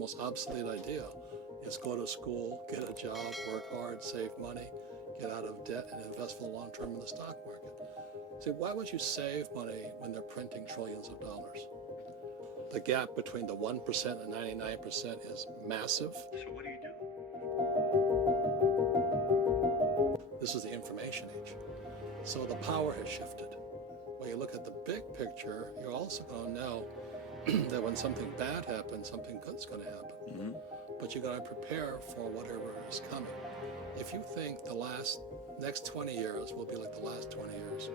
most obsolete idea is go to school, get a job, work hard, save money, get out of debt, and invest for the long term in the stock market. See, why would you save money when they're printing trillions of dollars? The gap between the 1% and 99% is massive. So what do you do? This is the information age. So the power has shifted. When you look at the big picture, you're also going to know that when something bad happens, something good's going to happen. Mm-hmm. But you got to prepare for whatever is coming. If you think the next 20 years will be like the last 20 years,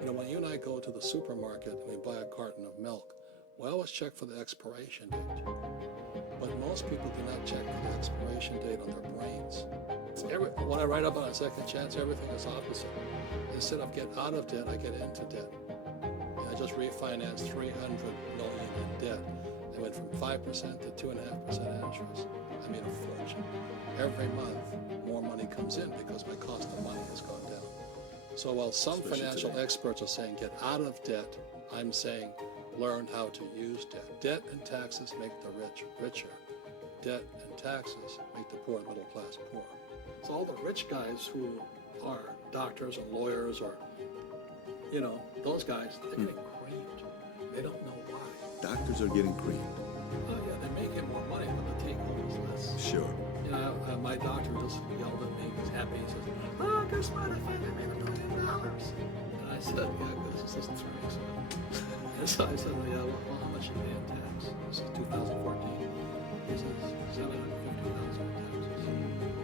you know, when you and I go to the supermarket and we buy a carton of milk, we always check for the expiration date. But most people do not check for the expiration date on their brains. When I write up on a second chance, everything is opposite. Instead of get out of debt, I get into debt. And I just refinanced $300 million in debt. I went from 5% to 2.5% interest. I made a fortune. Every month, more money comes in because my cost of money has gone down. So while some financial experts are saying get out of debt, I'm saying learn how to use debt. Debt and taxes make the rich richer. Debt and taxes make the poor middle class poor. So all the rich guys who are doctors or lawyers or, you know, those guys, they're getting creamed. They don't know why. Doctors are getting creamed. Oh yeah, they're making more money, but the take home is less. Sure. You know, my doctor just yelled at me. He's happy. He says, "Oh, guess what? I finally made $1 million." And I said, "Yeah, this isn't serious." And so I said, "Well, yeah, well, how much you pay in tax?" This is 2014. He says, $750,000 in taxes.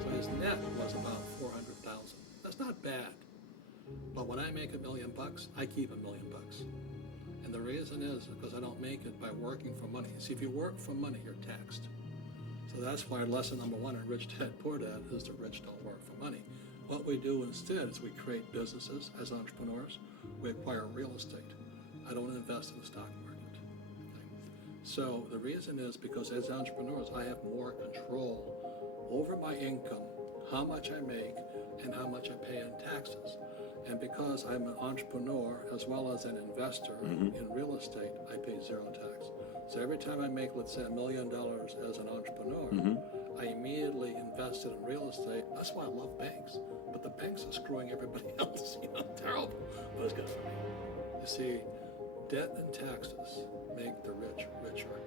So his net was about $400,000. That's not bad. But when I make $1 million, I keep $1 million. And the reason is because I don't make it by working for money. See, if you work for money, you're taxed. So that's why lesson number one in Rich Dad Poor Dad is the rich don't work for money. What we do instead is we create businesses as entrepreneurs. We acquire real estate. I don't invest in the stock market. Okay? So the reason is because as entrepreneurs, I have more control over my income, how much I make, and how much I pay in taxes. And because I'm an entrepreneur as well as an investor in real estate, I pay zero tax. So every time I make, let's say, $1 million as an entrepreneur, I immediately invested in real estate. That's why I love banks. But the banks are screwing everybody else. You know, terrible. But it's good for me. You see, debt and taxes make the rich richer.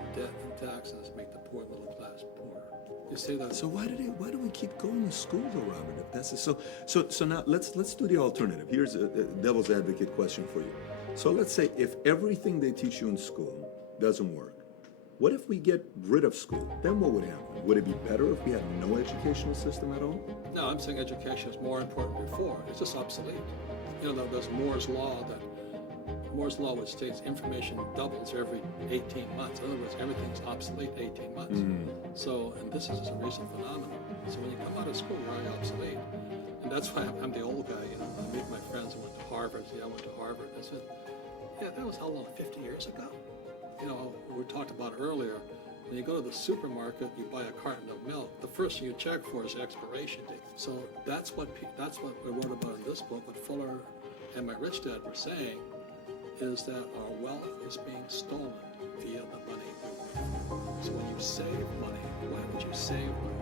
And debt and taxes make the poor middle class poorer. You see that? So why do we keep going to school though, Robert? If that's so now let's do the alternative. Here's a devil's advocate question for you. So let's say if everything they teach you in school doesn't work, what if we get rid of school? Then what would happen? Would it be better if we had no educational system at all? No, I'm saying education is more important than before. It's just obsolete. You know, there's Moore's Law which states information doubles every 18 months. In other words, everything's obsolete 18 months. So, and this is just a recent phenomenon. So when you come out of school, you're already obsolete. And that's why I'm the old guy, you know. I meet my friends who went to Harvard. See, I went to Harvard. I said, yeah, that was how long, 50 years ago? You know, we talked about earlier, when you go to the supermarket, you buy a carton of milk, the first thing you check for is the expiration date. So that's what we wrote about in this book, what Fuller and my rich dad were saying, is that our wealth is being stolen via the money we work. So when you save money, why would you save money?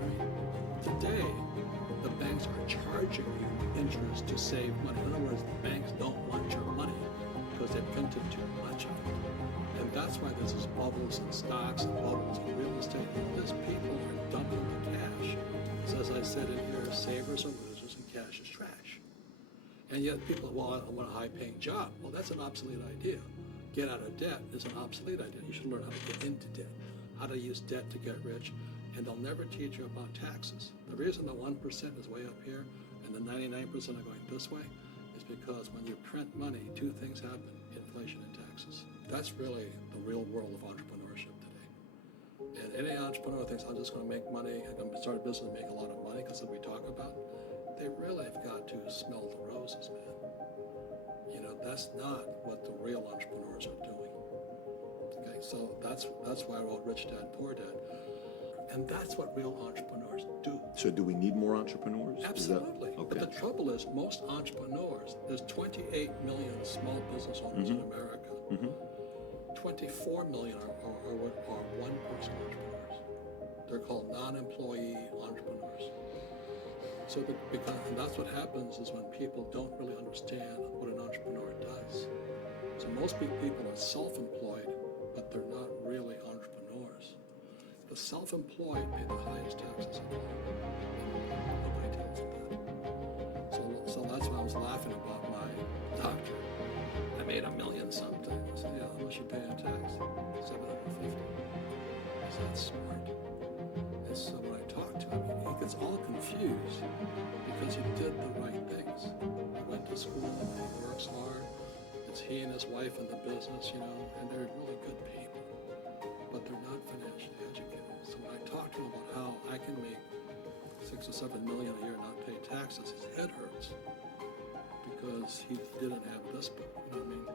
Right? Today, the banks are charging you interest to save money. In other words, the banks don't want your money because they printed too much of it. And that's why there's these bubbles in stocks and bubbles in real estate. And these people are dumping the cash. Because as I said in here, savers are losers and cash is trash. And yet people, well, I want a high-paying job. Well, that's an obsolete idea. Get out of debt is an obsolete idea. You should learn how to get into debt, how to use debt to get rich, and they'll never teach you about taxes. The reason the 1% is way up here and the 99% are going this way is because when you print money, two things happen, inflation and taxes. That's really the real world of entrepreneurship today. And any entrepreneur thinks, I'm just going to make money, I'm going to start a business and make a lot of money because that's what we talk about. They really have got to smell the roses, man. You know, that's not what the real entrepreneurs are doing. Okay, so that's why I wrote Rich Dad, Poor Dad. And that's what real entrepreneurs do. So do we need more entrepreneurs? Absolutely. Okay. But the trouble is, most entrepreneurs, there's 28 million small business owners in America. 24 million are one-person entrepreneurs. They're called non-employee entrepreneurs. So and that's what happens is when people don't really understand what an entrepreneur does. So most people are self-employed, but they're not really entrepreneurs. The self-employed pay the highest taxes in life. Nobody tells them that. So that's why I was laughing about my doctor. I made $1 million something. I said, yeah, how much you pay in tax? $750. Is that smart? And so when I talk to him, he gets all confused because he did the right things. He went to school, he works hard. It's he and his wife in the business, and they're really good people, but they're not financially educated. So when I talk to him about how I can make $6 or $7 million a year and not pay taxes, his head hurts because he didn't have this book. You know what I mean?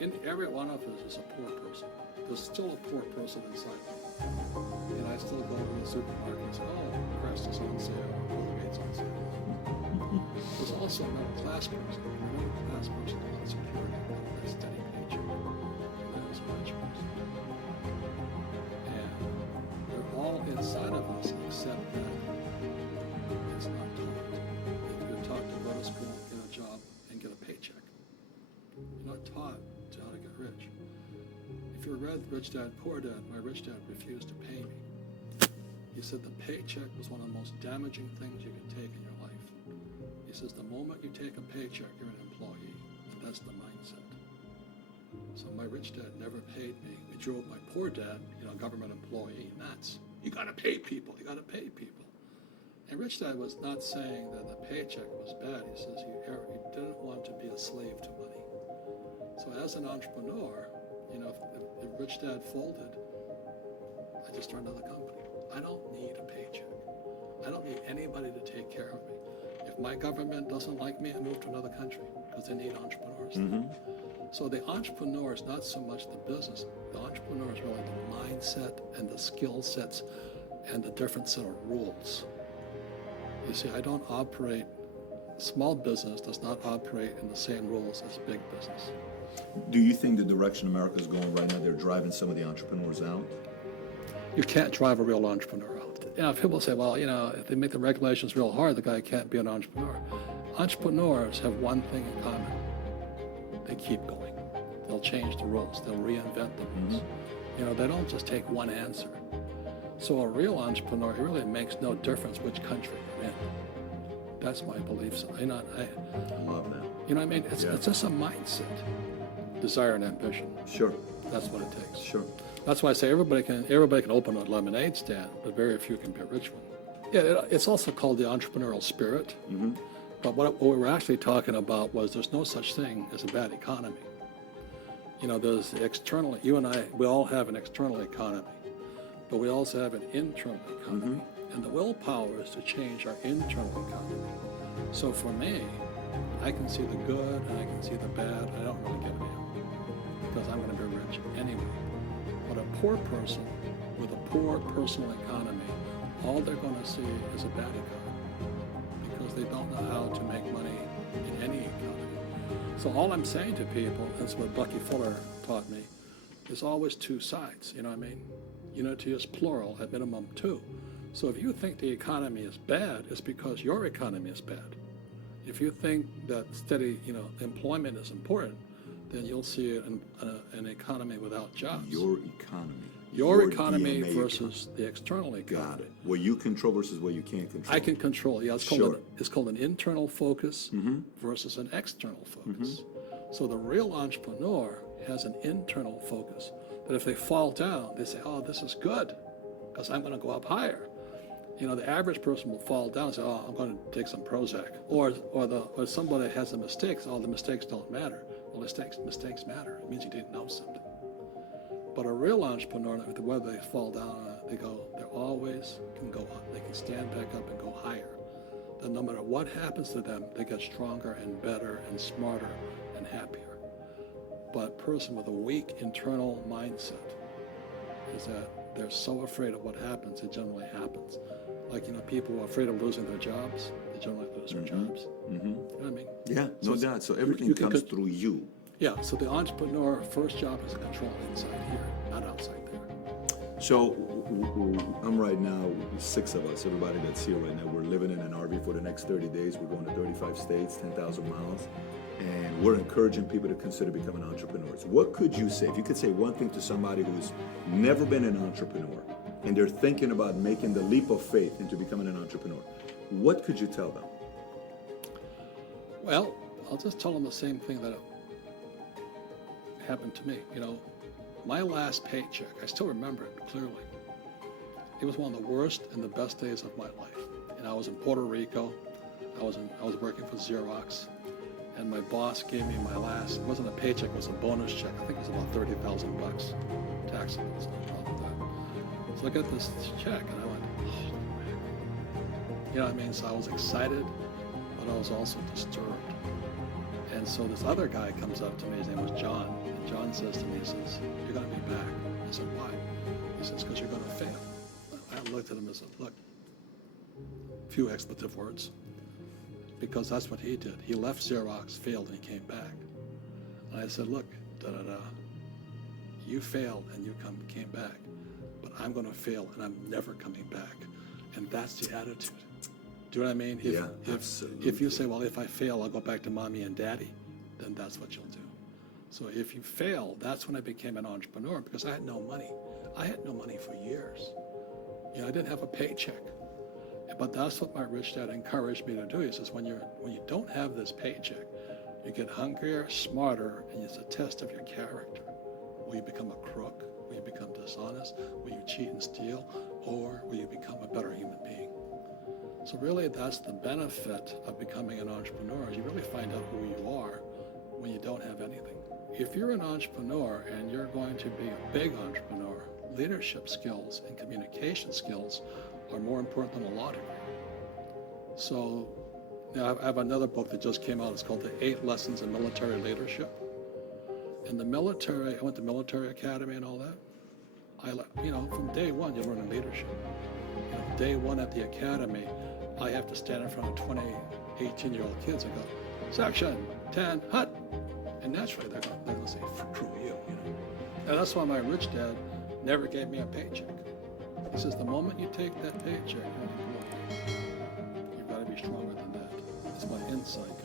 In every one of us is a poor person. There's still a poor person inside me. And I still go to the supermarket and say, oh, Crest is on sale, Colgate's on sale. There's also a middle class person. A middle class person is not security, a steady paycheck. And that is a rich person. And they're all inside of us except that it's not taught. If you're taught to go to school, get a job, and get a paycheck, you're not taught how to get rich. If you read Rich Dad, Poor Dad, my rich dad refused to pay me. He said the paycheck was one of the most damaging things you can take in your life. He says the moment you take a paycheck, you're an employee, and that's the mindset. So my rich dad never paid me. He drove my poor dad, government employee, nuts. You gotta pay people, you gotta pay people. And Rich Dad was not saying that the paycheck was bad. He says he didn't want to be a slave to money. So as an entrepreneur, if Rich Dad folded, I just started another company. I don't need a paycheck. I don't need anybody to take care of me. If my government doesn't like me, I move to another country because they need entrepreneurs. Mm-hmm. So the entrepreneur is not so much the business. The entrepreneur is really the mindset and the skill sets and the different set of rules. You see, I don't operate, small business does not operate in the same rules as big business. Do you think the direction America is going right now, they're driving some of the entrepreneurs out? You can't drive a real entrepreneur out. People say, well, if they make the regulations real hard, the guy can't be an entrepreneur. Entrepreneurs have one thing in common. They keep going. They'll change the rules. They'll reinvent the rules. Mm-hmm. They don't just take one answer. So a real entrepreneur, it really makes no difference which country you're in. That's my belief. So, I love that. It's just a mindset, desire and ambition. Sure. That's what it takes. Sure. That's why I say everybody can open a lemonade stand, but very few can be a rich one. Yeah, it's also called the entrepreneurial spirit. Mm-hmm. But what we were actually talking about was there's no such thing as a bad economy. There's the external. You and I, we all have an external economy, but we also have an internal economy. Mm-hmm. And the willpower is to change our internal economy. So for me, I can see the good and I can see the bad. I don't really give a damn because I'm going to be rich anyway. But a poor person with a poor personal economy, all they're going to see is a bad economy because they don't know how to make money in any economy. So all I'm saying to people, that's what Bucky Fuller taught me, is always two sides, you know what I mean? To use plural, at minimum two. So if you think the economy is bad, it's because your economy is bad. If you think that steady, employment is important, then you'll see an economy without jobs. Your economy. Your economy versus the external economy. Got it. What you control versus what you can't control. I can control. Yeah, it's called an internal focus versus an external focus. Mm-hmm. So the real entrepreneur has an internal focus. That if they fall down, they say, "Oh, this is good, because I'm going to go up higher." The average person will fall down and say, "Oh, I'm going to take some Prozac," or somebody has a mistake. So, the mistakes don't matter. Well, mistakes matter. It means you didn't know something. But a real entrepreneur, whether they fall down, they always can go up. They can stand back up and go higher. Then no matter what happens to them, they get stronger and better and smarter and happier. But a person with a weak internal mindset is that they're so afraid of what happens, it generally happens. Like, people who are afraid of losing their jobs, they generally lose their jobs. Mm-hmm. You know what I mean? Yeah, no doubt. So everything comes through you. Yeah, so the entrepreneur first job is control inside here, not outside there. So I'm right now, 6 of us, everybody that's here right now, we're living in an RV for the next 30 days. We're going to 35 states, 10,000 miles, and we're encouraging people to consider becoming entrepreneurs. What could you say, if you could say one thing to somebody who's never been an entrepreneur and they're thinking about making the leap of faith into becoming an entrepreneur, what could you tell them? Well, I'll just tell them the same thing that happened to me. My last paycheck, I still remember it clearly. It was one of the worst and the best days of my life. And I was in Puerto Rico. I was working for Xerox, and my boss gave me my last. It wasn't a paycheck; it was a bonus check. I think it was about $30,000, taxable. It's no problem with that. So I got this check, and I went, "Oh man!" You know what I mean? So I was excited, but I was also disturbed. And so this other guy comes up to me. His name was John. And John says to me, he says, "You're going to be back." I said, "Why?" He says, "Because you're going to fail." I looked at him and said, "Look," a few expletive words, because that's what he did. He left Xerox, failed, and he came back. And I said, "Look, you failed and you came back, but I'm going to fail and I'm never coming back." And that's the attitude. Do you know what I mean? If you say, "Well, if I fail, I'll go back to mommy and daddy," then that's what you'll do. So if you fail, that's when I became an entrepreneur, because I had no money. I had no money for years. I didn't have a paycheck. But that's what my rich dad encouraged me to do. He says, when you don't have this paycheck, you get hungrier, smarter, and it's a test of your character. Will you become a crook? Will you become dishonest? Will you cheat and steal? Or will you become a better human being? So really, that's the benefit of becoming an entrepreneur, is you really find out who you are when you don't have anything. If you're an entrepreneur and you're going to be a big entrepreneur, leadership skills and communication skills are more important than a law degree. So now I have another book that just came out. It's called The 8 Lessons in Military Leadership. In the military, I went to military academy and all that. From day one, you learn in leadership. Day one at the academy, I have to stand in front of 20, 18-year-old kids and go, "Section 10, hut." And naturally, they're going to say, "Screw you," And that's why my rich dad never gave me a paycheck. He says, the moment you take that paycheck, you've got to be stronger than that. It's my insight.